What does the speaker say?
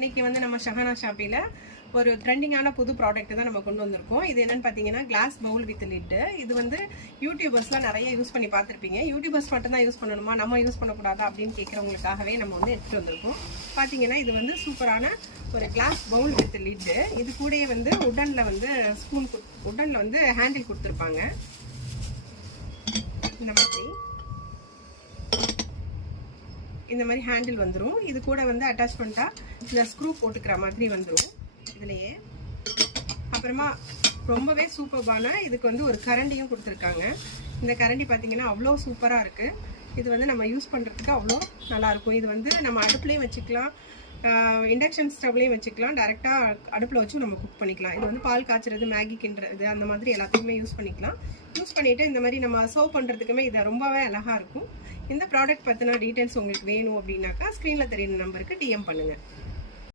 இன்னைக்கு வந்து நம்ம ஷஹானா ஷாப்பில ஒரு ட்ரெண்டிங்கான புது ப்ராடக்ட் தான் நம்ம கொண்டு வந்திருக்கோம். இது என்னன்னு பார்த்தீங்கன்னா கிளாஸ் பவுல் வித் லிட்டு. இது வந்து யூடியூபர்ஸ்லாம் நிறைய யூஸ் பண்ணி பார்த்துருப்பீங்க. யூடியூபர்ஸ் மட்டும் தான் யூஸ் பண்ணணுமா, நம்ம யூஸ் பண்ணக்கூடாதா அப்படின்னு கேட்குறவங்களுக்காகவே நம்ம வந்து எடுத்துகிட்டு வந்திருக்கோம். பார்த்தீங்கன்னா இது வந்து சூப்பரான ஒரு கிளாஸ் பவுல் வித் லிட்டு. இது கூடயே வந்து உடனில் வந்து உடனில் வந்து ஹேண்டில் கொடுத்துருப்பாங்க. இந்த மாதிரி ஹேண்டில் வந்துடும். இது கூட வந்து அட்டாச்மெண்ட்டாக இந்த ஸ்க்ரூ போட்டுக்கிற மாதிரி வந்துடும் இதுலேயே. அப்புறமா ரொம்பவே சூப்பர்பான இதுக்கு வந்து ஒரு கரண்டியும் கொடுத்துருக்காங்க. இந்த கரண்டி பார்த்தீங்கன்னா அவ்வளோ சூப்பராக இருக்குது. இது வந்து நம்ம யூஸ் பண்ணுறதுக்கு அவ்வளோ நல்லாயிருக்கும். இது வந்து நம்ம அடுப்புலேயும் வச்சுக்கலாம், இண்டக்ஷன் ஸ்டவ்லேயும் வச்சுக்கலாம், டேரெக்டாக அடுப்பில் வச்சும் நம்ம குக் பண்ணிக்கலாம். இது வந்து பால் காய்ச்சறது, மேகி கிண்டுறது அந்த மாதிரி எல்லாத்துக்குமே யூஸ் பண்ணிக்கலாம். யூஸ் பண்ணிவிட்டு இந்த மாதிரி நம்ம சர்வ் பண்ணுறதுக்குமே இது ரொம்பவே அழகாக இருக்கும். இந்த ப்ராடக்ட் பற்றின டீட்டெயில்ஸ் உங்களுக்கு வேணும் அப்படின்னாக்கா ஸ்க்ரீனில் தெரியுற நம்பருக்கு டிஎம் பண்ணுங்கள்.